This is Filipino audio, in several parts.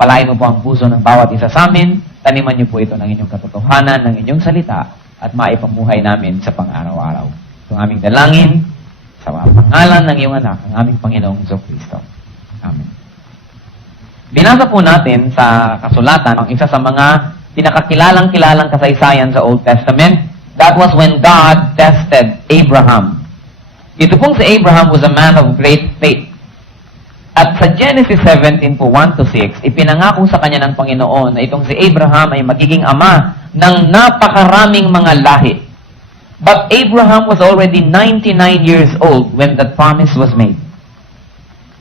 Pagpalain mo po ang puso ng bawat isa sa amin. Taniman niyo po ito ng inyong katotohanan, ng inyong salita, at maipamuhay namin sa pang-araw-araw. Itong aming dalangin, sa pangalan ng iyong anak, ang aming Panginoong Jesucristo. Amen. Binasa po natin sa kasulatan ang isa sa mga pinakakilalang-kilalang kasaysayan sa Old Testament. That was when God tested Abraham. Ito pong si Abraham was a man of great faith. At sa Genesis 17 po, 1-6, ipinangako sa kanya ng Panginoon na itong si Abraham ay magiging ama ng napakaraming mga lahi. But Abraham was already 99 years old when that promise was made.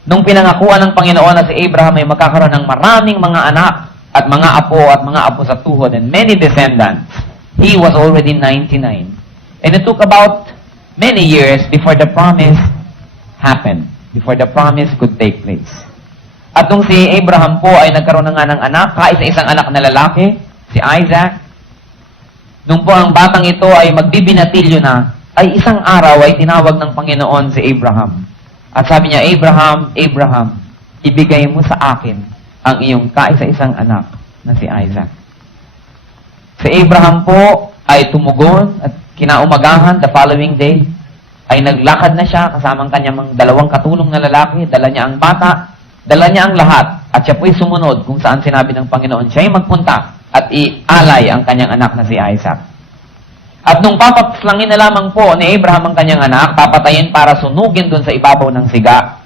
Nung pinangakuan ng Panginoon na si Abraham ay magkakaroon ng maraming mga anak at mga apo sa tuhod and many descendants, he was already 99. And it took about many years before the promise happened. Before the promise could take place. At nung si Abraham po ay nagkaroon na nga ng anak, kaisa-isang anak na lalaki, si Isaac, nung po ang batang ito ay magbibinatilyo na, ay isang araw ay tinawag ng Panginoon si Abraham. At sabi niya, Abraham, Abraham, ibigay mo sa akin ang iyong kaisa-isang anak na si Isaac. Si Abraham po ay tumugon at kinaumagahan the following day, ay naglakad na siya kasama ang kanyang dalawang katulong na lalaki, dala niya ang bata, dala niya ang lahat, at siya po'y sumunod kung saan sinabi ng Panginoon, siya'y magpunta at ialay ang kanyang anak na si Isaac. At nung papaslangin na lamang po ni Abraham ang kanyang anak, papatayin para sunugin dun sa ibabaw ng siga,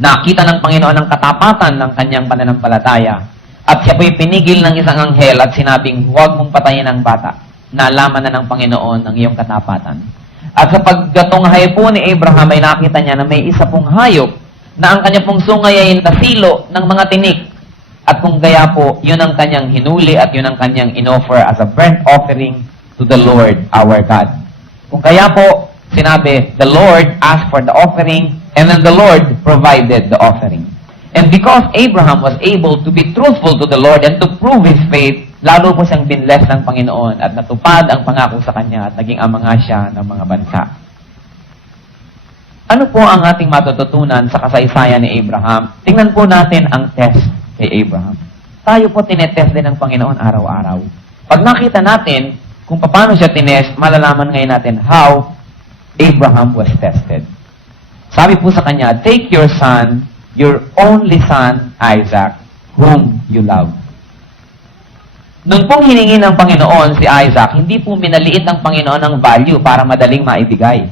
nakita ng Panginoon ang katapatan ng kanyang pananampalataya, at siya po'y pinigil ng isang anghel at sinabing, huwag mong patayin ang bata. Nalaman na ng Panginoon ang iyong katapatan. At sa paggatunghay po ni Abraham ay nakita niya na may isa pong hayop na ang kanyang pong sungay ay nasilo ng mga tinik. At kung gaya po, yun ang kanyang hinuli at yun ang kanyang inoffer as a burnt offering to the Lord our God. Kung kaya po, sinabi, the Lord asked for the offering and then the Lord provided the offering. And because Abraham was able to be truthful to the Lord and to prove his faith, lalo po siyang binless ng Panginoon at natupad ang pangako sa kanya at naging ama nga siya ng mga bansa. Ano po ang ating matututunan sa kasaysayan ni Abraham? Tingnan po natin ang test kay Abraham. Tayo po tinetest din ng Panginoon araw-araw. Pag nakita natin kung paano siya tinest, malalaman ngayon natin how Abraham was tested. Sabi po sa kanya, take your son, your only son, Isaac, whom you love. Nung pong hiningi ng Panginoon si Isaac, hindi po minaliit ng Panginoon ang value para madaling maibigay.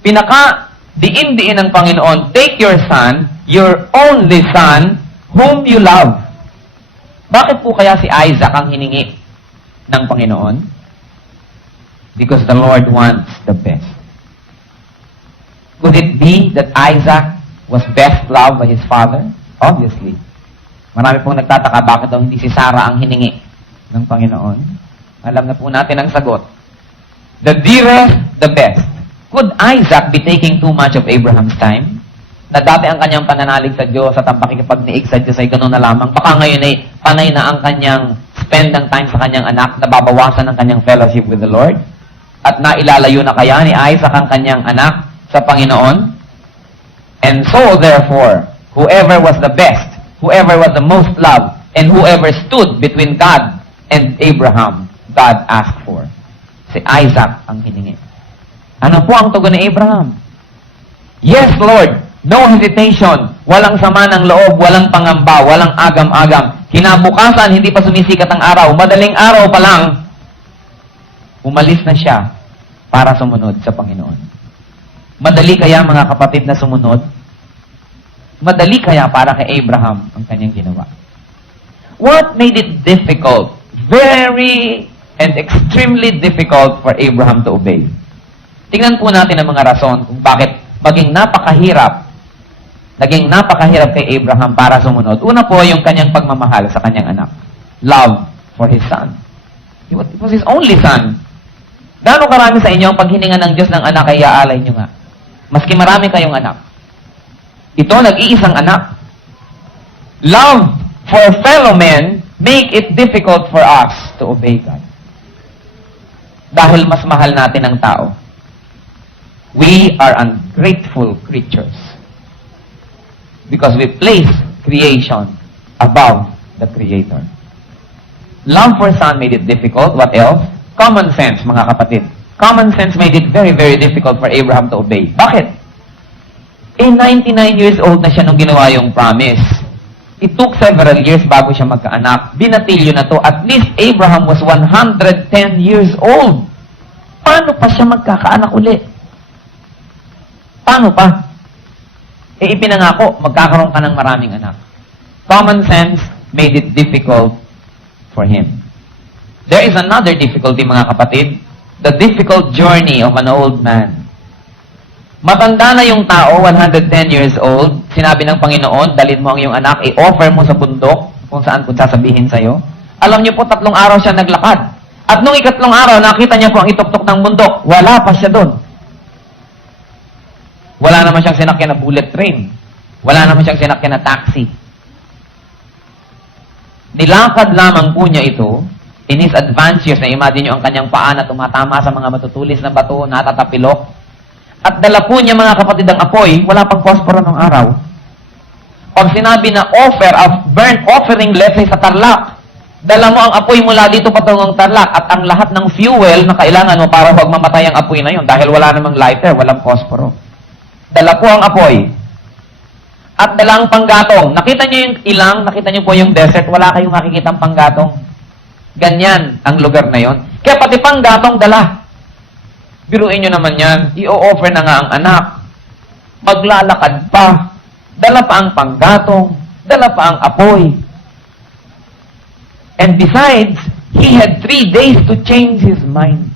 Pinaka-diin-diin ng Panginoon, take your son, your only son, whom you love. Bakit po kaya si Isaac ang hiningi ng Panginoon? Because the Lord wants the best. Could it be that Isaac was best loved by his father? Obviously. Marami pong nagtataka bakit daw hindi si Sarah ang hiningi ng Panginoon. Alam na po natin ang sagot. The dearest, the best. Could Isaac be taking too much of Abraham's time? Na dati ang kanyang pananalig sa Diyos at ang pakikipagniig sa Diyos ay gano'n na lamang. Baka ngayon ay panay na ang kanyang spend ng time sa kanyang anak, nababawasan ng kanyang fellowship with the Lord. At nailalayo na kaya ni Isaac ang kanyang anak sa Panginoon. And so, therefore, whoever was the best, whoever was the most loved, and whoever stood between God and Abraham, God asked for. Si Isaac ang hiningi. Ano po ang tugon ni Abraham? Yes, Lord. No hesitation. Walang sama ng loob, walang pangamba, walang agam-agam. Kinabukasan, hindi pa sumisikat ang araw. Madaling araw pa lang, umalis na siya para sumunod sa Panginoon. Madali kaya, mga kapatid, na sumunod? Madali kaya para kay Abraham ang kanyang ginawa? What made it difficult? Very and extremely difficult for Abraham to obey. Tingnan po natin ang mga rason kung bakit naging napakahirap kay Abraham para sumunod. Una po, yung kanyang pagmamahal sa kanyang anak. Love for his son. It was his only son. Gaano karami sa inyo ang paghininga ng Diyos ng anak ay iaalay nyo nga? Maski marami kayong anak. Ito, nag-iisang anak. Love for fellow men make it difficult for us to obey God. Dahil mas mahal natin ang tao. We are ungrateful creatures. Because we place creation above the Creator. Love for son made it difficult. What else? Common sense, mga kapatid. Common sense made it very, very difficult for Abraham to obey. Bakit? 99 years old na siya nung ginawa yung promise. It took several years bago siya magkaanak. Binatilyo na to. At least Abraham was 110 years old. Paano pa siya magkakaanak uli? Paano pa? Ipinangako, magkakaroon ka ng maraming anak. Common sense made it difficult for him. There is another difficulty, mga kapatid. The difficult journey of an old man. Matanda na yung tao, 110 years old. Sinabi ng Panginoon, dalhin mo ang iyong anak, i-offer mo sa bundok, kung saan ko sasabihin sa'yo. Alam niyo po, 3 araw siya naglakad. At nung 3 araw, nakita niya po ang ituktok ng bundok. Wala pa siya doon. Wala naman siyang sinakyan na bullet train. Wala naman siyang sinakyan na taxi. Nilakad lamang po niya ito in his advanced years. Na imagine niyo ang kanyang paa na tumatama sa mga matutulis na bato, natatapilok. At dala po niya, mga kapatid, ang apoy, wala pang posporo ng araw. Pag sinabi na offer of burnt offering, let's say sa Tarlac, dala mo ang apoy mula dito patungong Tarlac at ang lahat ng fuel na kailangan mo para huwag mamatay ang apoy na yun dahil wala namang lighter, walang posporo. Dala po ang apoy. At dala ang panggatong. Nakita niyo yung ilang, nakita niyo po yung desert, wala kayong makikita ang panggatong. Ganyan ang lugar na yon. Kaya pati panggatong dala. Biruin nyo naman yan, i-offer na nga ang anak. Maglalakad pa. Dala pa ang panggatong. Dala pa ang apoy. And besides, he had 3 days to change his mind.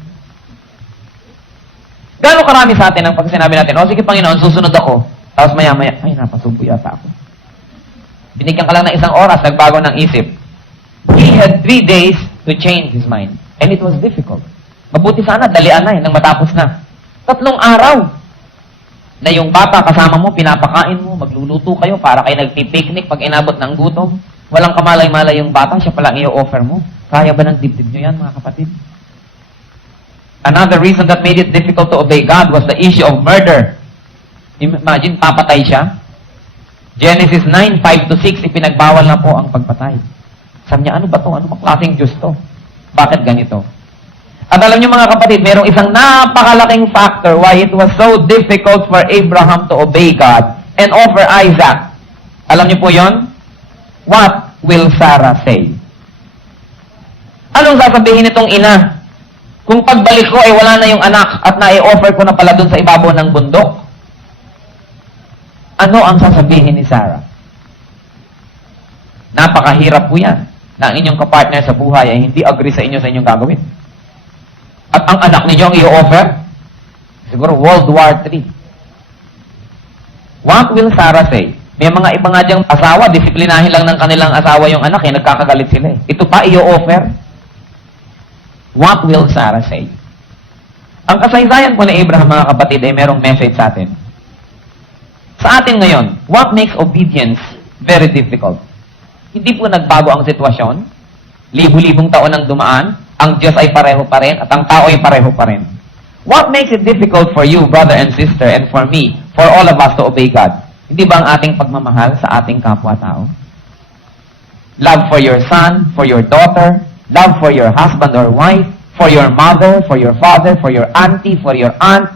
Gano'ng karami sa atin ang pag sinabi natin, o sige Panginoon, susunod ako. Tapos maya-maya, ay napasumpo yata ako. Binigyan ka lang ng 1 oras, nagbago ng isip. He had 3 days to change his mind. And it was difficult. Mabuti sana, dalian na nang matapos na. 3 araw na yung bata kasama mo, pinapakain mo, magluluto kayo para kayo nagpipiknik pag inabot ng gutom. Walang kamalay-malay yung bata, siya pala i-offer mo. Kaya ba ng dibdib nyo yan, mga kapatid? Another reason that made it difficult to obey God was the issue of murder. Imagine, papatay siya. Genesis 9:5-6, ipinagbawal na po ang pagpatay. Sabi niya, ano ba to? Ano ba klaseng Diyos to? Bakit ganito? At alam niyo, mga kapatid, mayroong isang napakalaking factor why it was so difficult for Abraham to obey God and offer Isaac. Alam niyo po yon? What will Sarah say? Anong sasabihin nitong ina? Kung pagbalik ko ay wala na yung anak at na-i-offer ko na pala dun sa ibabaw ng bundok. Ano ang sasabihin ni Sarah? Napakahirap po yan na ang inyong kapartner sa buhay ay hindi agree sa inyo sa inyong gagawin. At ang anak ninyo ang i-offer? Siguro World War III. What will Sarah say? May mga iba nga diyang asawa, disiplinahin lang ng kanilang asawa yung anak, eh, nagkakagalit sila. Ito pa i-offer? What will Sarah say? Ang kasaysayan po ni Abraham, mga kapatid, ay merong message sa atin. Sa atin ngayon, what makes obedience very difficult? Hindi po nagbago ang sitwasyon. Libu-libong taon ang dumaan. Ang Diyos ay pareho pa rin at ang tao ay pareho pa rin. What makes it difficult for you, brother and sister, and for me, for all of us to obey God? Hindi ba ang ating pagmamahal sa ating kapwa-tao? Love for your son, for your daughter, love for your husband or wife, for your mother, for your father, for your auntie, for your aunt,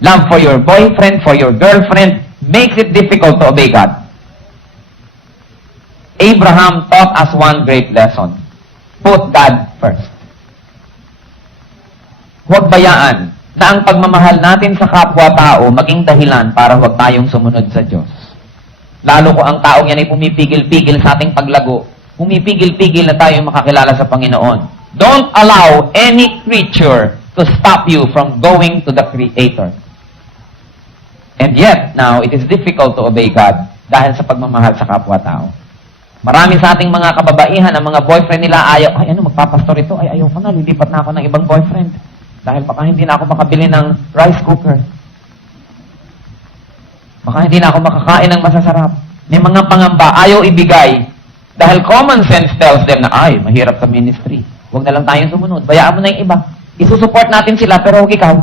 love for your boyfriend, for your girlfriend, makes it difficult to obey God. Abraham taught us one great lesson. Put God first. Huwag bayaan na ang pagmamahal natin sa kapwa-tao maging dahilan para huwag tayong sumunod sa Diyos. Lalo ko ang taong yan ay pumipigil-pigil sa ating paglago. Pumipigil-pigil na tayo makakilala sa Panginoon. Don't allow any creature to stop you from going to the Creator. And yet, now, it is difficult to obey God dahil sa pagmamahal sa kapwa-tao. Marami sa ating mga kababaihan, ang mga boyfriend nila ayaw, ay ano, magpapastor ito, ay ayaw ko na, lilipat na ako ng ibang boyfriend. Dahil baka hindi na ako makabili ng rice cooker. Baka hindi na ako makakain ng masasarap. May mga pangamba, ayaw ibigay. Dahil common sense tells them na, ay, mahirap sa ministry. Huwag na lang tayong sumunod. Bayaan mo na yung iba. Isusupport natin sila, pero huwag ikaw.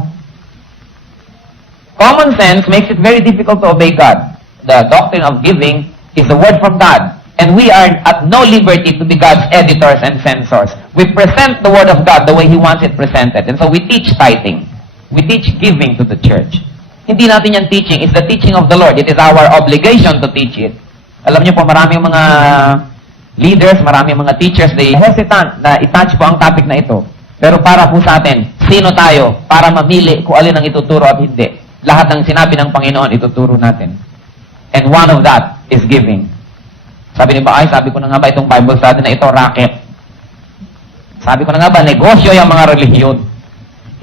Common sense makes it very difficult to obey God. The doctrine of giving is the word from God. And we are at no liberty to be God's editors and censors. We present the Word of God the way He wants it presented. And so we teach tithing. We teach giving to the church. Hindi natin yan teaching. It's the teaching of the Lord. It is our obligation to teach it. Alam niyo po, maraming mga leaders, maraming mga teachers, they hesitant na i-touch po ang topic na ito. Pero para po sa atin, sino tayo para mamili kung alin ang ituturo at hindi? Lahat ng sinabi ng Panginoon, ituturo natin. And one of that is giving. Sabi ni Baay, sabi ko na nga ba itong Bible study na ito, racket. Sabi ko na nga ba, negosyo yung mga relihiyon.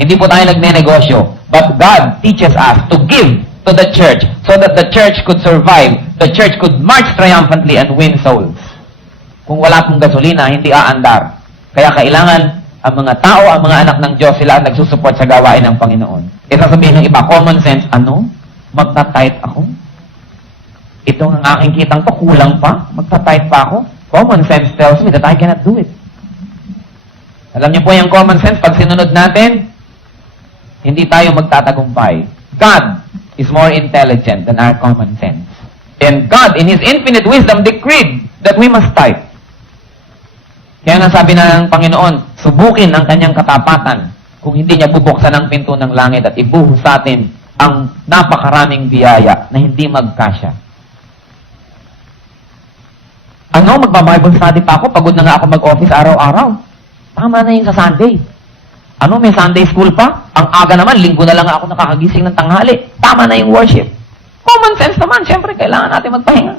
Hindi po tayo nagne-negosyo. But God teaches us to give to the church so that the church could survive. The church could march triumphantly and win souls. Kung wala pong gasolina, hindi aandar. Kaya kailangan ang mga tao, ang mga anak ng Diyos, sila ang nagsusupport sa gawain ng Panginoon. E sasabihin ng iba, common sense, ano? Magta-tithe ako? Ito ang aking kitang to, kulang pa? Magta-tithe pa ako? Common sense tells me that I cannot do it. Alam niyo po yung common sense, pag sinunod natin, hindi tayo magtatagumpay. God is more intelligent than our common sense. And God, in His infinite wisdom, decreed that we must tithe. Kaya nga sabi ng Panginoon, subukin ang kanyang katapatan kung hindi niya bubuksan ang pinto ng langit at ibuhos sa atin ang napakaraming biyaya na hindi magkasya. Ano, magba-Bible study pa ako? Pagod na nga ako mag-office araw-araw. Tama na yun sa Sunday. Ano, may Sunday school pa? Ang aga naman, linggo na lang ako nakakagising ng tanghali. Tama na yung worship. Common sense naman. Siyempre, kailangan natin magpahinga.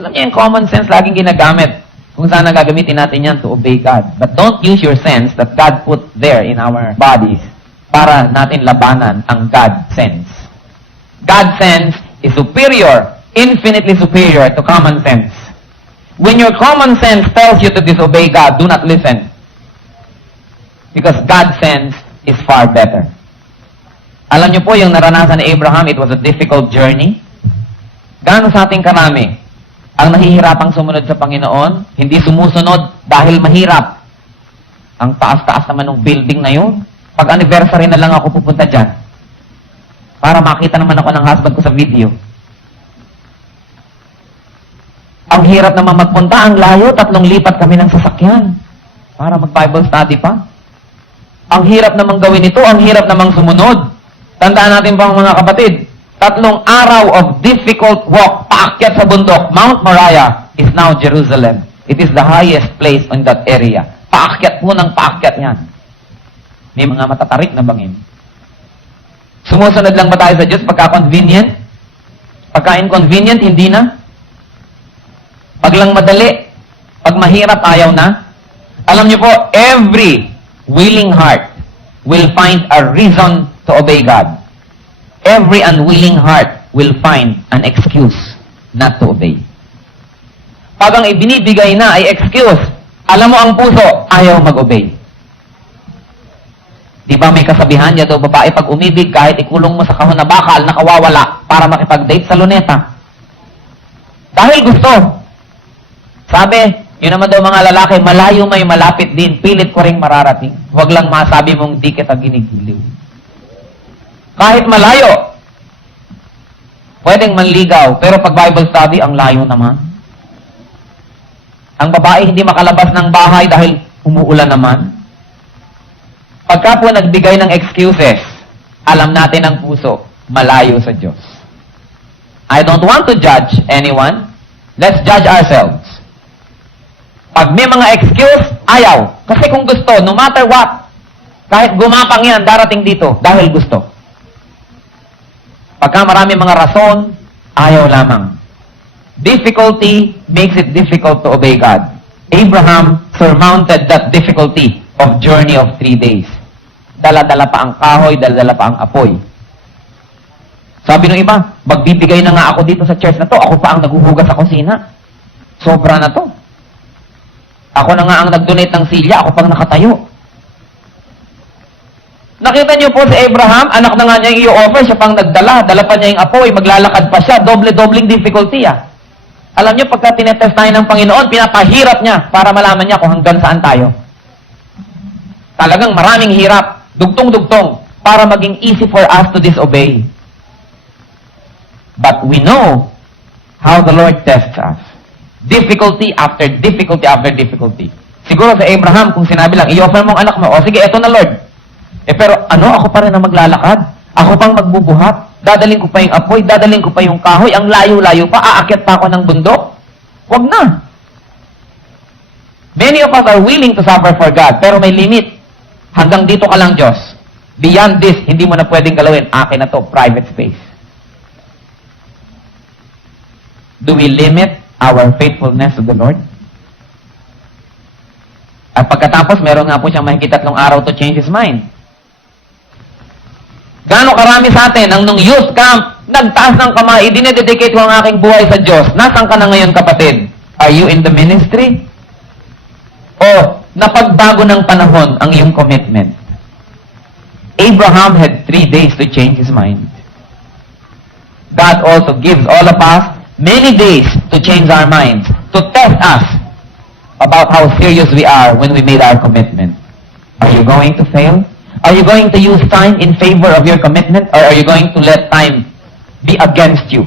Alam niyo, yung common sense laging ginagamit. Kung saan gagamitin natin yan to obey God. But don't use your sense that God put there in our bodies para natin labanan ang God sense. God sense is superior, infinitely superior to common sense. When your common sense tells you to disobey God, do not listen. Because God's sense is far better. Alam niyo po, yung naranasan ni Abraham, it was a difficult journey. Gaano sa ating karami ang nahihirapang sumunod sa Panginoon, hindi sumusunod dahil mahirap. Ang taas-taas naman ng building na yun. Pag anniversary na lang ako pupunta dyan. Para makita naman ako ng husband ko sa video. Ang hirap naman magpunta, ang layo, 3 lipat kami ng sasakyan. Para mag-Bible study pa. Ang hirap namang gawin ito, ang hirap namang sumunod. Tandaan natin pa mga kapatid, 3 araw of difficult walk, paakyat sa bundok. Mount Moriah is now Jerusalem. It is the highest place in that area. Paakyat po ng paakyat yan. May mga matatarik na bangin. Sumusunod lang ba tayo sa Diyos pagka convenient? Pagka inconvenient, hindi na. Pag lang madali, pag mahirap, ayaw na. Alam niyo po, every willing heart will find a reason to obey God. Every unwilling heart will find an excuse not to obey. Pag ang ibinibigay na ay excuse, alam mo ang puso, ayaw mag-obey. Di ba may kasabihan niya daw, babae, pag umibig, kahit ikulong mo sa kahon na bakal, nakawawala para makipag-date sa luneta. Dahil gusto. Sabi, yun naman daw mga lalaki, malayo may malapit din, pilit ko ring mararating. Huwag lang masabi mong di kita ginigiliw. Kahit malayo, pwedeng manligaw, pero pag Bible study, ang layo naman. Ang babae hindi makalabas ng bahay dahil umuulan naman. Pagka po nagbigay ng excuses, alam natin ang puso, malayo sa Diyos. I don't want to judge anyone. Let's judge ourselves. Pag may mga excuse, ayaw. Kasi kung gusto, no matter what, kahit gumapang yan, darating dito dahil gusto. Pagka marami mga rason, ayaw lamang. Difficulty makes it difficult to obey God. Abraham surmounted that difficulty of journey of 3 days. Dala-dala pa ang kahoy, dala-dala pa ang apoy. Sabi ng iba, magbibigay na nga ako dito sa church na to, ako pa ang naghuhugas sa kusina. Sobra na to. Ako na nga ang nag-donate ng silya, ako pang nakatayo. Nakita niyo po si Abraham, anak na nga niya yung i-offer, siya pang nagdala, dala pa niya yung apoy, maglalakad pa siya, doble-dobling difficulty Alam niyo, pagka tinetest tayo ng Panginoon, pinapahirap niya para malaman niya kung hanggang saan tayo. Talagang maraming hirap, dugtong-dugtong, para maging easy for us to disobey. But we know how the Lord tests us. Difficulty after difficulty after difficulty. Siguro sa Abraham, kung sinabi lang, i-offer mo ang anak mo, o sige, eto na Lord. Pero ako pa rin ang maglalakad. Ako pang magbubuhat. Dadaling ko pa yung apoy, dadaling ko pa yung kahoy, ang layo-layo pa, aakyat pa ako ng bundok. Huwag na. Many of us are willing to suffer for God, pero may limit. Hanggang dito ka lang, Diyos. Beyond this, hindi mo na pwedeng galawin. Akin na to, private space. Do we limit our faithfulness to the Lord? At pagkatapos, meron nga po siyang mahigit 3 araw to change his mind. Gaano karami sa atin ang nung youth camp, nagtaas ng kamay, dinededicate ko ang aking buhay sa Diyos. Nasaan ka na ngayon, kapatid? Are you in the ministry? O napagbago ng panahon ang iyong commitment? Abraham had 3 days to change his mind. God also gives all of us many days to change our minds, to test us about how serious we are when we made our commitment. Are you going to fail? Are you going to use time in favor of your commitment, or are you going to let time be against you?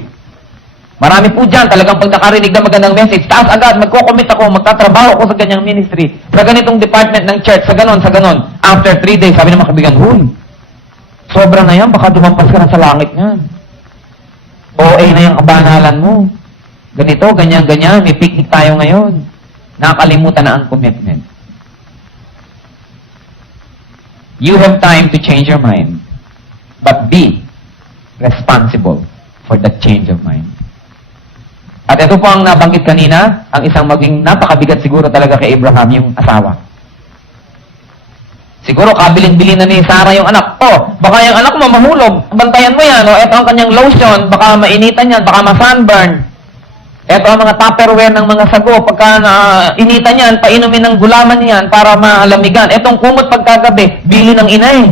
Marami po dyan, talagang pag nakarinig na magandang message, taas agad, magko-commit ako, magtatrabaho ako sa ganyang ministry, sa ganitong department ng church, sa ganon, sa ganon. After 3 days, sabi ng mga kaibigan, huy, sobra na yan, baka dumampas ka na sa langit niyan. OA na yung kabanalan mo. Ganito, ganyan, ganyan, may picnic tayo ngayon. Nakakalimutan na ang commitment. You have time to change your mind, but be responsible for that change of mind. At ito po ang nabanggit kanina, ang isang maging napakabigat siguro talaga kay Abraham, yung asawa. Siguro kabilin-bilin na ni Sarah yung anak. Baka yung anak mo mahulog. Bantayan mo yan. Ito ang kanyang lotion. Baka mainitan yan. Baka ma-sunburn. Ito ang mga tupperware ng mga sago. Pagka initan yan, painumin ng gulaman yan para maalamigan. Itong kumot pagkagabi, bili ng ina eh.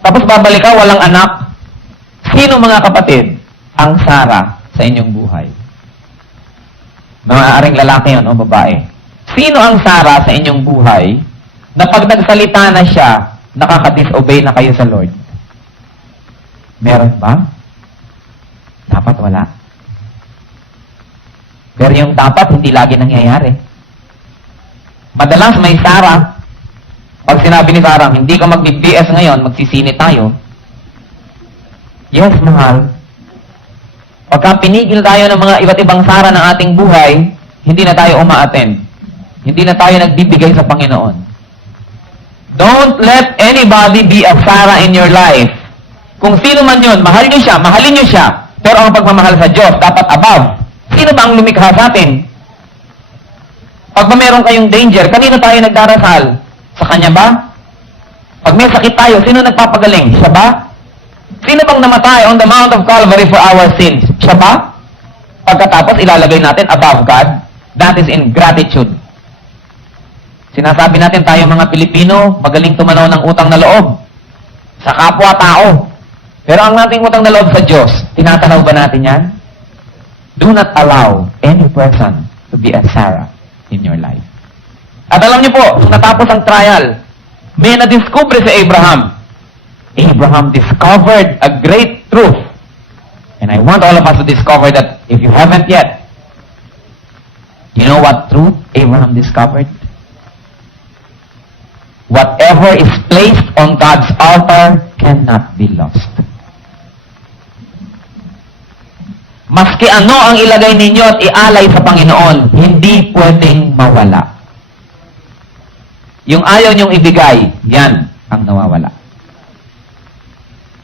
Tapos babalik ka, walang anak. Sino mga kapatid ang Sarah sa inyong buhay? Maaaring lalaki yun o babae. Sino ang Sarah sa inyong buhay na pag nagsalita na siya, nakaka-disobey na kayo sa Lord? Meron ba? Dapat wala. Pero yung dapat, hindi lagi nangyayari. Madalas may Sarah. Pag sinabi ni Sarah, hindi ka mag-BS ngayon, magsisini tayo. Yes, mahal. Pagka pinigil tayo ng mga iba't ibang Sarah ng ating buhay, hindi na tayo uma-attend. Hindi na tayo nagbibigay sa Panginoon. Don't let anybody be a Sarah in your life. Kung sino man yun, mahalin niyo siya. Pero ang pagmamahal sa Diyos, dapat above. Sino ba ang lumikha sa atin? Pag ba meron kayong danger, kanino tayo nagdarasal? Sa Kanya ba? Pag may sakit tayo, sino nagpapagaling? Siya ba? Sino bang namatay on the Mount of Calvary for our sins? Siya ba? Pagkatapos, ilalagay natin above God. That is ingratitude. Sinasabi natin tayo mga Pilipino, magaling tumanaw ng utang na loob sa kapwa-tao. Pero ang nating utang na loob sa Diyos, tinatanaw ba natin yan? Do not allow any person to be a Sarah in your life. At alam niyo po, nung natapos ang trial, may na-discover si Abraham. Abraham discovered a great truth. And I want all of us to discover that if you haven't yet. You know what truth Abraham discovered? Whatever is placed on God's altar cannot be lost. Maski ano ang ilagay ninyo at ialay sa Panginoon, hindi pwedeng mawala. Yung ayaw niyong ibigay, yan ang nawawala.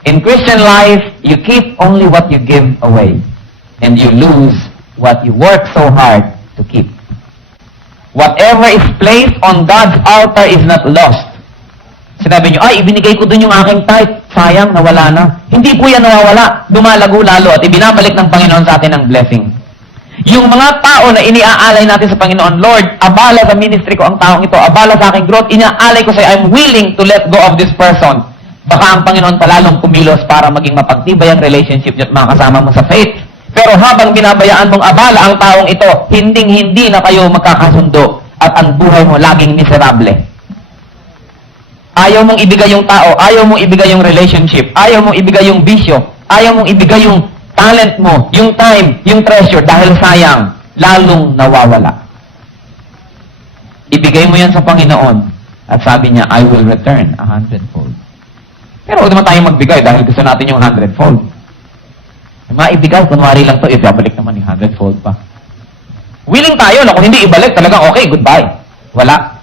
In Christian life, you keep only what you give away. And you lose what you work so hard to keep. Whatever is placed on God's altar is not lost. Sinabi niyo, ay, ibinigay ko dun yung aking tithe. Sayang, nawala na. Hindi po yan nawawala. Dumalago lalo at ibinabalik ng Panginoon sa atin ang blessing. Yung mga tao na iniaalay natin sa Panginoon, Lord, abala sa ministry ko ang taong ito, abala sa aking growth, inaalay ko sa'yo, I'm willing to let go of this person. Baka ang Panginoon palalong kumilos para maging mapagtibay ang relationship niyo at mga kasama mo sa faith. Pero habang binabayaan mong abala ang taong ito, hinding-hindi na kayo magkakasundo at ang buhay mo laging miserable. Ayaw mong ibigay yung tao, ayaw mong ibigay yung relationship, ayaw mong ibigay yung bisyo, ayaw mong ibigay yung talent mo, yung time, yung treasure, dahil sayang, lalong nawawala. Ibigay mo yan sa Panginoon at sabi niya, I will return 100-fold. Pero huwag naman tayo magbigay dahil gusto natin yung 100-fold. Maibigay, kunwari lang to, ibabalik naman yung 100-fold pa. Willing tayo na kung hindi ibalik, talagang okay, goodbye. Wala.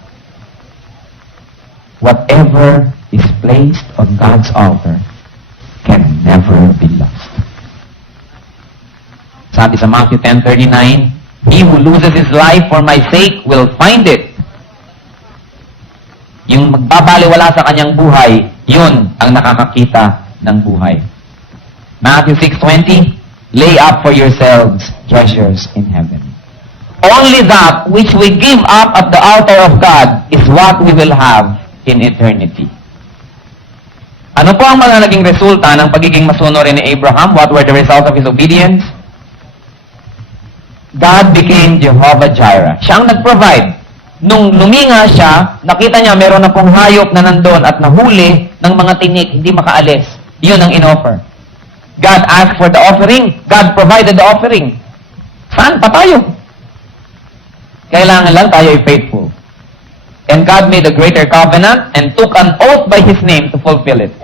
Whatever is placed on God's altar can never be lost. Sabi sa Matthew 10:39, He who loses his life for my sake will find it. Yung magbabaliwala sa kanyang buhay, yun ang nakakakita ng buhay. Matthew 6:20, lay up for yourselves treasures in heaven. Only that which we give up at the altar of God is what we will have in eternity. Ano po ang mga naging resulta ng pagiging masunurin ni Abraham? What were the results of his obedience? God became Jehovah Jireh. Siya ang nag-provide. Nung luminga siya, nakita niya meron na pong hayop na nandun at nahuli ng mga tinik, hindi makaalis. Yun ang in-offer. God asked for the offering. God provided the offering. Saan pa tayo? Kailangan lang tayo ay faithful. And God made a greater covenant and took an oath by His name to fulfill it.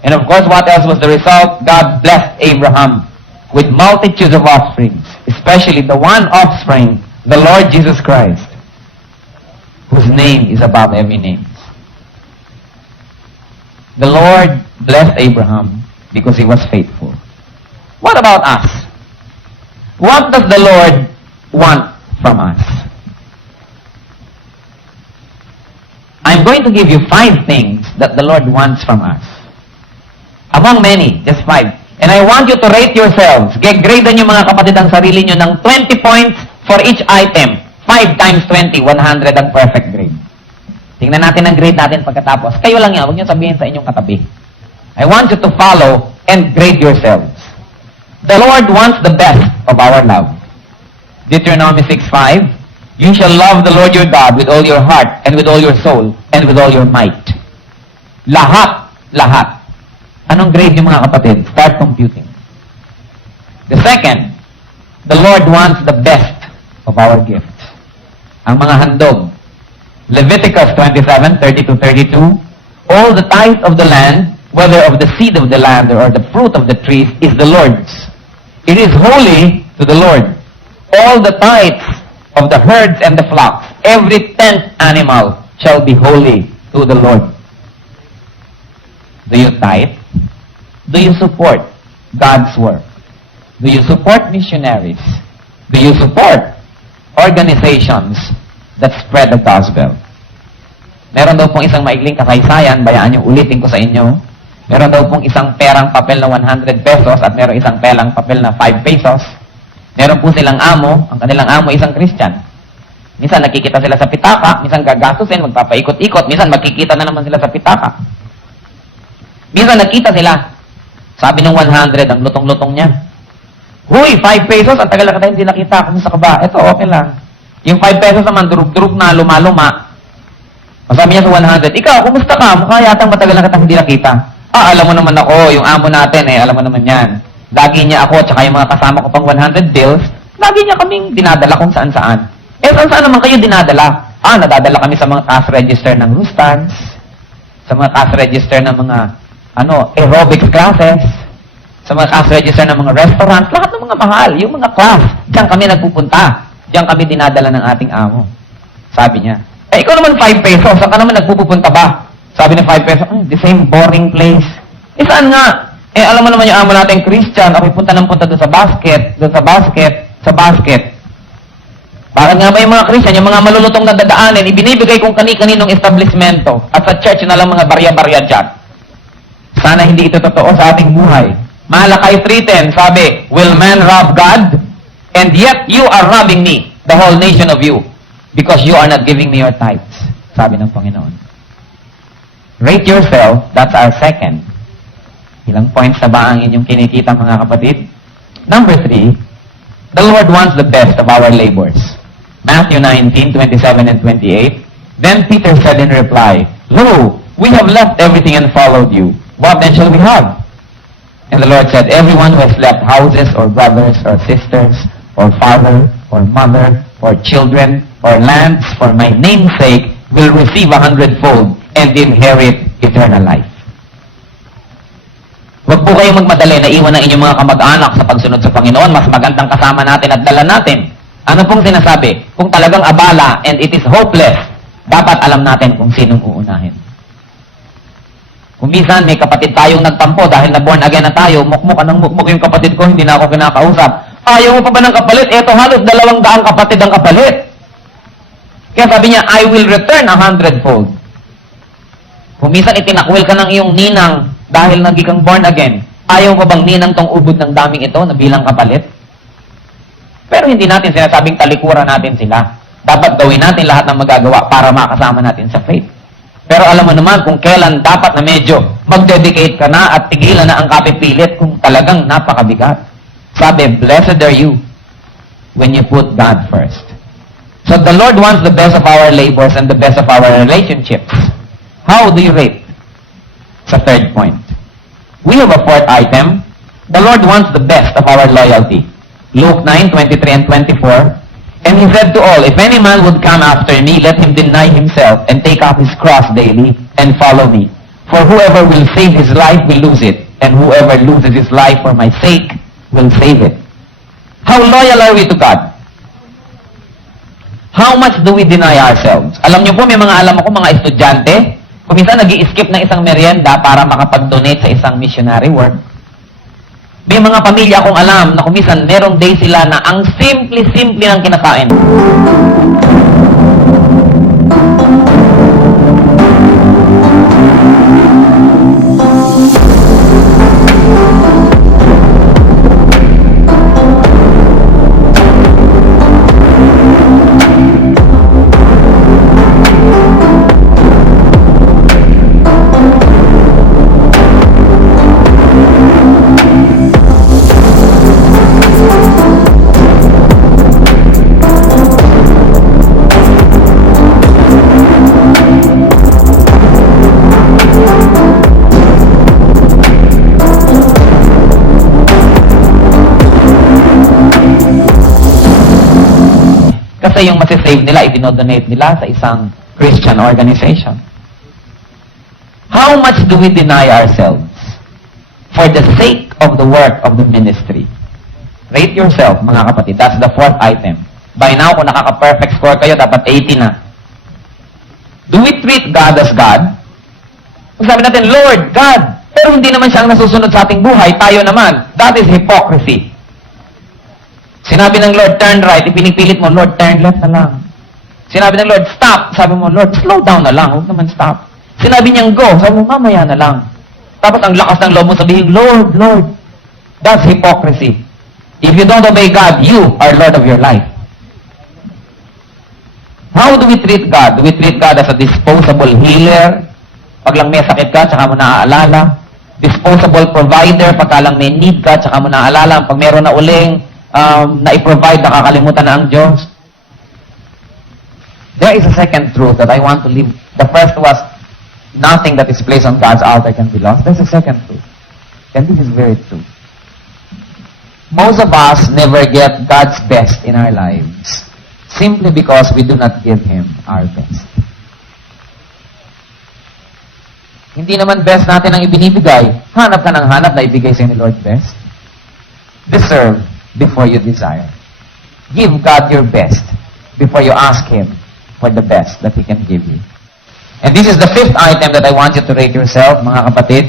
And of course, what else was the result? God blessed Abraham with multitudes of offsprings, especially the one offspring, the Lord Jesus Christ, whose name is above every name. The Lord blessed Abraham because he was faithful. What about us? What does the Lord want from us? I'm going to give you 5 things that the Lord wants from us. Among many, just 5. And I want you to rate yourselves. Gradean nyo mga kapatid ang sarili nyo ng 20 points for each item. 5 times 20, 100 ang perfect grade. Tingnan natin ang grade natin pagkatapos. Kayo lang yan, huwag nyo sabihin sa inyong katabi. I want you to follow and grade yourselves. The Lord wants the best of our love. Deuteronomy 6:5, you shall love the Lord your God with all your heart, and with all your soul, and with all your might. Lahat. Anong grade yung mga kapatid? Start computing. The second, the Lord wants the best of our gifts. Ang mga handog. Leviticus 27:30-32, all the tithe of the land, whether of the seed of the land or the fruit of the trees, is the Lord's. It is holy to the Lord. All the tithes of the herds and the flocks, every 10th animal shall be holy to the Lord. Do you tithe? Do you support God's work? Do you support missionaries? Do you support organizations that spread the gospel? Meron daw pong isang maigling kasaysayan, bayaan niyo, ulitin ko sa inyo. Meron daw pong isang perang papel na 100 pesos at meron isang perang papel na 5 pesos. Meron po silang amo, ang kanilang amo isang Christian. Minsan nakikita sila sa pitaka, minsan gagastusin, magpapaikot-ikot, minsan magkikita na naman sila sa pitaka. Minsan nakita sila, sabi ng 100, ang lutong-lutong niya. Huy, 5 pesos, ang tagal na tayo hindi nakita, kumusta ka ba? Ito, okay lang. Yung 5 pesos naman, durug-durug na, luma-luma. Sabi niya sa 100, ikaw, kumusta ka? Mukha yatang matagal na kitang hindi nakita. Alam mo naman ako, yung amo natin alam mo naman yan. Lagi niya ako, tsaka yung mga kasama ko pang 100 bills, lagi niya kaming dinadala kung saan-saan. Saan-saan naman kayo dinadala? Nadadala kami sa mga cash register ng Rustans, sa mga cash register ng mga, aerobics classes, sa mga cash register ng mga restaurants, lahat ng mga mahal, yung mga class, diyan kami nagpupunta. Diyan kami dinadala ng ating amo. Sabi niya, ikaw naman 5 pesos, saan ka naman nagpupunta ba? Sabi ng 5 pesos, the same boring place. Saan nga? Alam mo naman yung amo natin, Christian, okay, punta doon sa basket. Bakit nga ba yung mga Christian, yung mga malulutong na dadaanin, ibinibigay kung kani-kaninong establishmento at sa church na lang mga barya-barya dyan. Sana hindi ito totoo sa ating buhay. Malakay 3:10, sabi, will man rob God? And yet you are robbing me, the whole nation of you, because you are not giving me your tithes. Sabi ng Panginoon. Rate yourself, that's our second. Ilang points na ba ang inyong kinikita, mga kapatid? Number 3, the Lord wants the best of our labors. Matthew 19:27 and 28. Then Peter said in reply, Lo, we have left everything and followed you. What then shall we have? And the Lord said, everyone who has left houses or brothers or sisters or father or mother, or children, or lands, for my name's sake, will receive 100-fold and inherit eternal life. Huwag po kayong magmadali na iwan ang inyong mga kamag-anak sa pagsunod sa Panginoon. Mas magandang kasama natin at dala natin. Ano pong sinasabi? Kung talagang abala and it is hopeless, dapat alam natin kung sinong uunahin. Kung minsan may kapatid tayong nagtampo dahil na born again na tayo, mukmuk ng mukmuk yung kapatid ko, hindi na ako kinakausap. Ayaw mo pa ba ng kapalit? Eto halos 200 kapatid ang kapalit. Kaya sabi niya, I will return 100-fold. Kung minsan itinakwil ka ng iyong ninang dahil naging kang born again, ayaw pa bang ninang tong ubod ng daming ito na bilang kapalit? Pero hindi natin sinasabing talikuran natin sila. Dapat gawin natin lahat ng magagawa para makasama natin sa faith. Pero alam mo naman kung kailan dapat na medyo mag-dedicate ka na at tigilan na ang kapipilit kung talagang napakabigat. Sabi, blessed are you when you put God first. So the Lord wants the best of our labors and the best of our relationships. How do you rate? Sa third point. We have a fourth item. The Lord wants the best of our loyalty. Luke 9:23 and 24. And he said to all, if any man would come after me, let him deny himself and take up his cross daily and follow me. For whoever will save his life will lose it, and whoever loses his life for my sake will save it. How loyal are we to God? How much do we deny ourselves? Alam niyo po, may mga alam ako, mga estudyante, kung minsan nag-i-skip ng isang merienda para makapag-donate sa isang missionary work. May mga pamilya akong alam na kung minsan merong day sila na ang simple-simple ng kinakain. Kasi yung masisave nila, idinodonate nila sa isang Christian organization. How much do we deny ourselves for the sake of the work of the ministry? Rate yourself, mga kapatid. That's the fourth item. By now, kung nakaka-perfect score kayo, dapat 80 na. Do we treat God as God? Kung sabi natin, Lord, God, pero hindi naman siya ang nasusunod sa ating buhay, tayo naman. That is hypocrisy. Sinabi ng Lord, turn right. Ipinipilit mo, Lord, turn left na lang. Sinabi ng Lord, stop. Sabi mo, Lord, slow down na lang. Huwag naman stop. Sinabi niyang go. Sabi mo, mamaya na lang. Tapos ang lakas ng loob mo sabihin, Lord, Lord. That's hypocrisy. If you don't obey God, you are Lord of your life. How do we treat God? Do we treat God as a disposable healer? Pag lang may sakit ka, tsaka mo naaalala. Disposable provider, pagka lang may need ka, tsaka mo naaalala. Pag meron na uling, na i-provide, nakakalimutan na ang Diyos. There is a second truth that I want to leave. The first was, nothing that is placed on God's altar can be lost. There's a second truth. And this is very true. Most of us never get God's best in our lives simply because we do not give Him our best. Hindi naman best natin ang ibinibigay. Hanap ka ng hanap na ibigay sa ni Lord best. Deserve before you desire. Give God your best before you ask Him for the best that He can give you. And this is the fifth item that I want you to rate yourself, mga kapatid.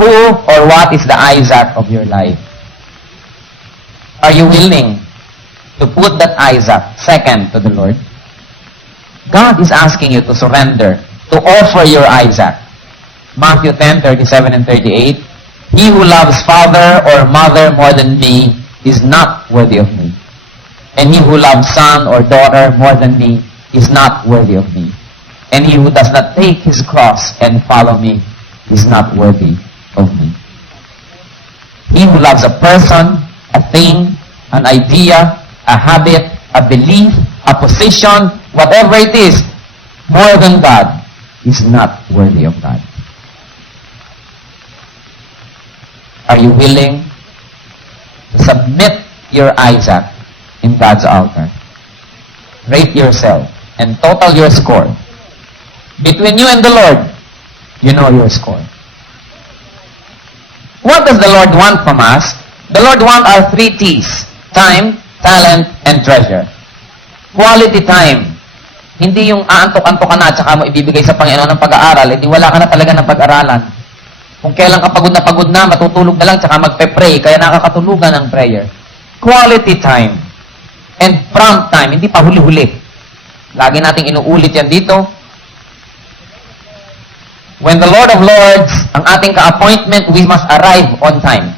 Who or what is the Isaac of your life? Are you willing to put that Isaac second to the Lord? God is asking you to surrender, to offer your Isaac. Matthew 10:37 and 38. He who loves father or mother more than me is not worthy of me. And he who loves son or daughter more than me is not worthy of me. And he who does not take his cross and follow me is not worthy of me. He who loves a person, a thing, an idea, a habit, a belief, a position, whatever it is, more than God is not worthy of God. Are you willing to submit your Isaac in God's altar. Rate yourself and total your score. Between you and the Lord, you know your score. What does the Lord want from us? The Lord wants our 3 T's. Time, talent, and treasure. Quality time. Hindi yung aantok-antok ka na at saka mo ibibigay sa Panginoon ng pag-aaral, hindi wala ka na talaga ng pag-aralan. Kung kailan ka pagod na, matutulog na lang, tsaka magpe-pray, kaya nakakatulugan ng prayer. Quality time. And prompt time, hindi pa huli-huli. Lagi nating inuulit yan dito. When the Lord of Lords, ang ating ka-appointment, we must arrive on time.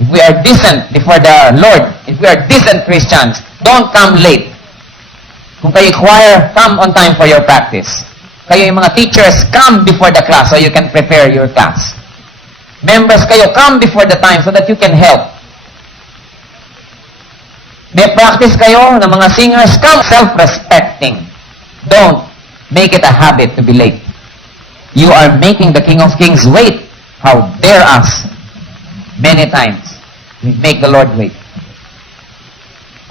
If we are decent before the Lord, if we are decent Christians, don't come late. Kung kayo choir, come on time for your practice. Kayo yung mga teachers, come before the class so you can prepare your class. Members kayo, come before the time so that you can help. May practice kayo ng mga singers, come self-respecting. Don't make it a habit to be late. You are making the King of Kings wait. How dare us? Many times, we make the Lord wait.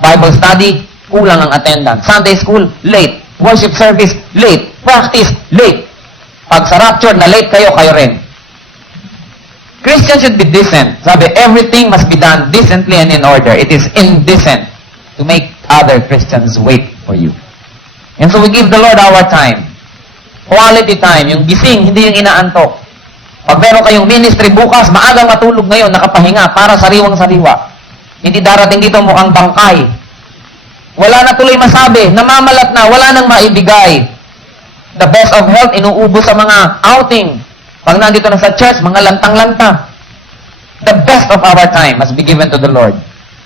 Bible study, kulang ang attendance. Sunday school, late. Worship service, late. Practice, late. Pag sa rapture, na late kayo, kayo rin. Christians should be decent. Sabi, everything must be done decently and in order. It is indecent to make other Christians wait for you. And so we give the Lord our time. Quality time. Yung gising, hindi yung inaantok. Pag meron kayong ministry bukas, maagang matulog ngayon, nakapahinga, para sariwang-sariwa. Hindi darating dito mukhang bangkay. Wala na tuloy masabi, namamalat na, wala nang maibigay. The best of health, inuubos sa mga outing. Pag nandito na sa church, mga lantang-lanta. The best of our time must be given to the Lord.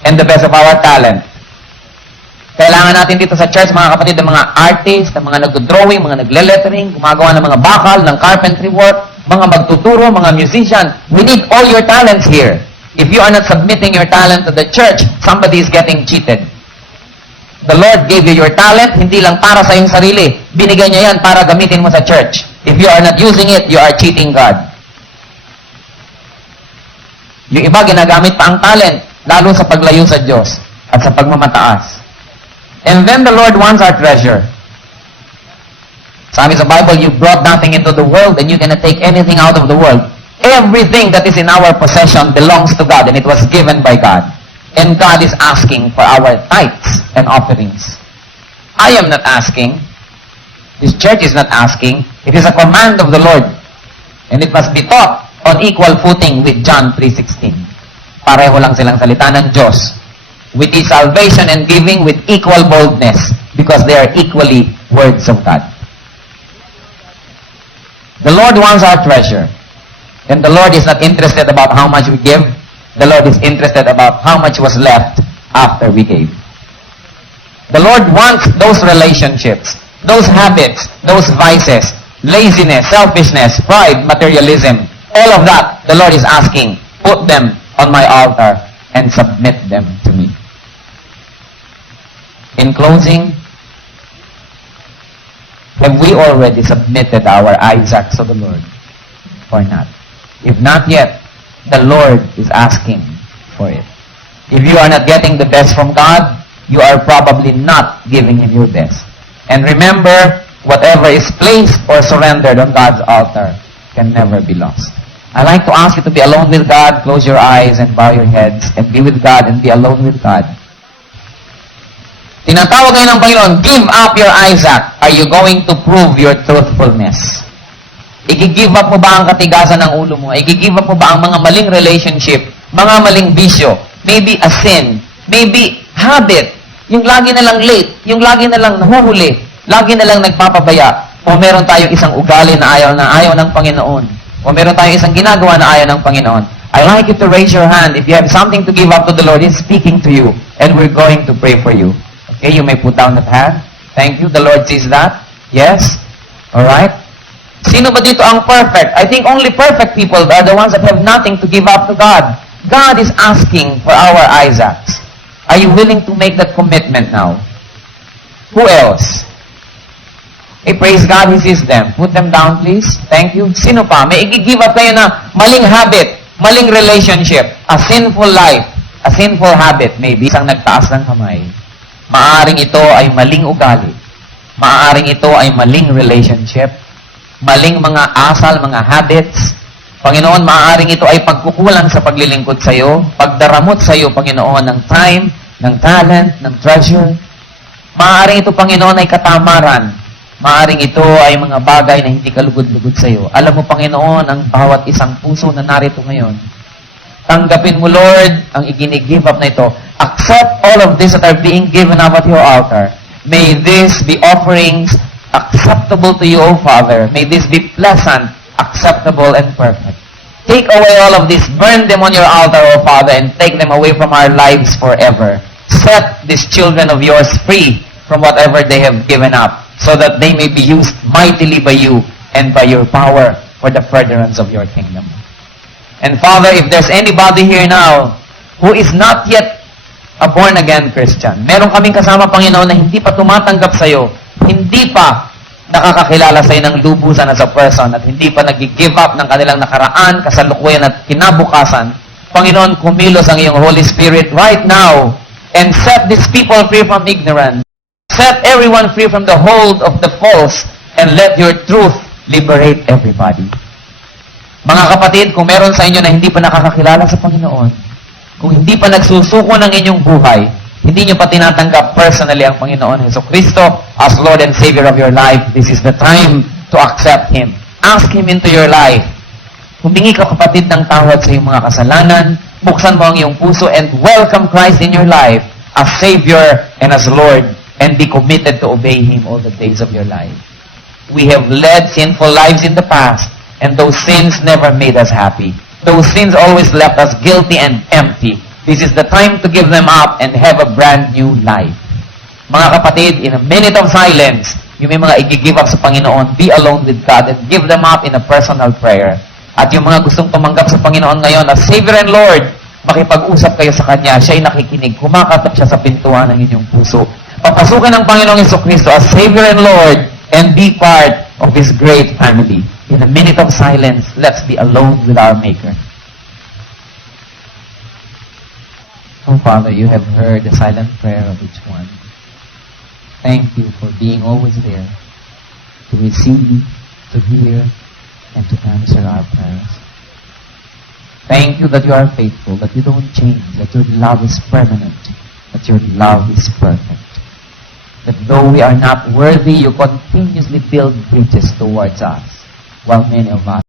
And the best of our talent. Kailangan natin dito sa church, mga kapatid, ng mga artists, ng mga nagdo-drawing, mga nagle-lettering, gumagawa ng mga bakal, ng carpentry work, mga magtuturo, mga musician. We need all your talents here. If you are not submitting your talent to the church, somebody is getting cheated. The Lord gave you your talent, hindi lang para sa iyong sarili. Binigay niya yan para gamitin mo sa church. If you are not using it, you are cheating God. Yung iba, ginagamit pa ang talent, lalo sa paglayo sa Diyos at sa pagmamataas. And then the Lord wants our treasure. Sabi sa Bible, you brought nothing into the world and you cannot take anything out of the world. Everything that is in our possession belongs to God and it was given by God. And God is asking for our tithes and offerings. I am not asking. This church is not asking. It is a command of the Lord. And it must be taught on equal footing with John 3:16. Pareho lang silang salita ng Diyos. With His salvation and giving with equal boldness because they are equally words of God. The Lord wants our treasure. And the Lord is not interested about how much we give. The Lord is interested about how much was left after we gave. The Lord wants those relationships, those habits, those vices, laziness, selfishness, pride, materialism. All of that, the Lord is asking, put them on my altar and submit them to me. In closing, have we already submitted our Isaacs to the Lord or not? If not yet, the Lord is asking for it. If you are not getting the best from God, you are probably not giving Him your best. And remember, whatever is placed or surrendered on God's altar can never be lost. I'd like to ask you to be alone with God. Close your eyes and bow your heads and be with God and be alone with God. Tinatawag ngayon ng Panginoon, give up your Isaac. Are you going to prove your truthfulness? I-give up mo ba ang katigasan ng ulo mo? I-give up mo ba ang mga maling relationship, mga maling bisyo, maybe a sin, maybe habit, yung lagi na lang late, yung lagi na lang nahuhuli, lagi na lang nagpapabaya, o meron tayong isang ugali na ayaw ng Panginoon, o meron tayong isang ginagawa na ayaw ng Panginoon. I'd like you to raise your hand if you have something to give up to the Lord. He's speaking to you, and we're going to pray for you. Okay, you may put down that hand. Thank you. The Lord sees that. Yes? Alright? Sino ba dito ang perfect? I think only perfect people are the ones that have nothing to give up to God. God is asking for our Isaacs. Are you willing to make that commitment now? Who else? Hey, praise God, He sees them. Put them down, please. Thank you. Sino pa? May i-give up kayo na maling habit, maling relationship, a sinful life, A sinful habit, maybe isang nagtaas ng kamay. Maaaring ito ay maling ugali. Maaaring ito ay maling relationship. Maling mga asal, mga habits. Panginoon, maaaring ito ay pagkukulang sa paglilingkod sa iyo, pagdaramot sa iyo, Panginoon, ng time, ng talent, ng treasure. Maaaring ito, Panginoon, ay katamaran. Maaaring ito ay mga bagay na hindi kalugod-lugod sa iyo. Alam mo, Panginoon, ang bawat isang puso na narito ngayon. Tanggapin mo, Lord, ang igini-give up na ito. Accept all of this that are being given up at your altar. May this be offerings acceptable to you, O Father. May this be pleasant, acceptable, and perfect. Take away all of this. Burn them on your altar, O Father, and take them away from our lives forever. Set these children of yours free from whatever they have given up, so that they may be used mightily by you and by your power for the furtherance of your kingdom. And Father, if there's anybody here now who is not yet a born-again Christian, meron kaming kasama, Panginoon, na hindi pa tumatanggap sa iyo, hindi pa nakakakilala sa iyo ng lubusan as a person, at hindi pa nag-give up ng kanilang nakaraan, kasalukuyan at kinabukasan. Panginoon, kumilos ang iyong Holy Spirit right now and set these people free from ignorance. Set everyone free from the hold of the false, and let your truth liberate everybody. Mga kapatid, kung meron sa inyo na hindi pa nakakakilala sa Panginoon, kung hindi pa nagsusuko ng inyong buhay, hindi nyo pa tinatanggap personally ang Panginoon Jesucristo as Lord and Savior of your life, this is the time to accept Him. Ask Him into your life. Humingi ka, kapatid, ng tawad sa iyong mga kasalanan, buksan mo ang iyong puso, and welcome Christ in your life as Savior and as Lord, and be committed to obey Him all the days of your life. We have led sinful lives in the past, and those sins never made us happy. Those sins always left us guilty and empty. This is the time to give them up and have a brand new life. Mga kapatid, in a minute of silence, yung may mga i-give up sa Panginoon, be alone with God and give them up in a personal prayer. At yung mga gustong tumanggap sa Panginoon ngayon as Savior and Lord, makipag-usap kayo sa Kanya, siya'y nakikinig, kumakatok siya sa pintuan ng inyong puso. Papasukin ng Panginoong Jesucristo as Savior and Lord and be part of His great family. In a minute of silence, let's be alone with our Maker. Oh, Father, you have heard the silent prayer of each one. Thank you for being always there to receive, to hear, and to answer our prayers. Thank you that you are faithful, that you don't change, that your love is permanent, that your love is perfect. That though we are not worthy, you continuously build bridges towards us, while many of us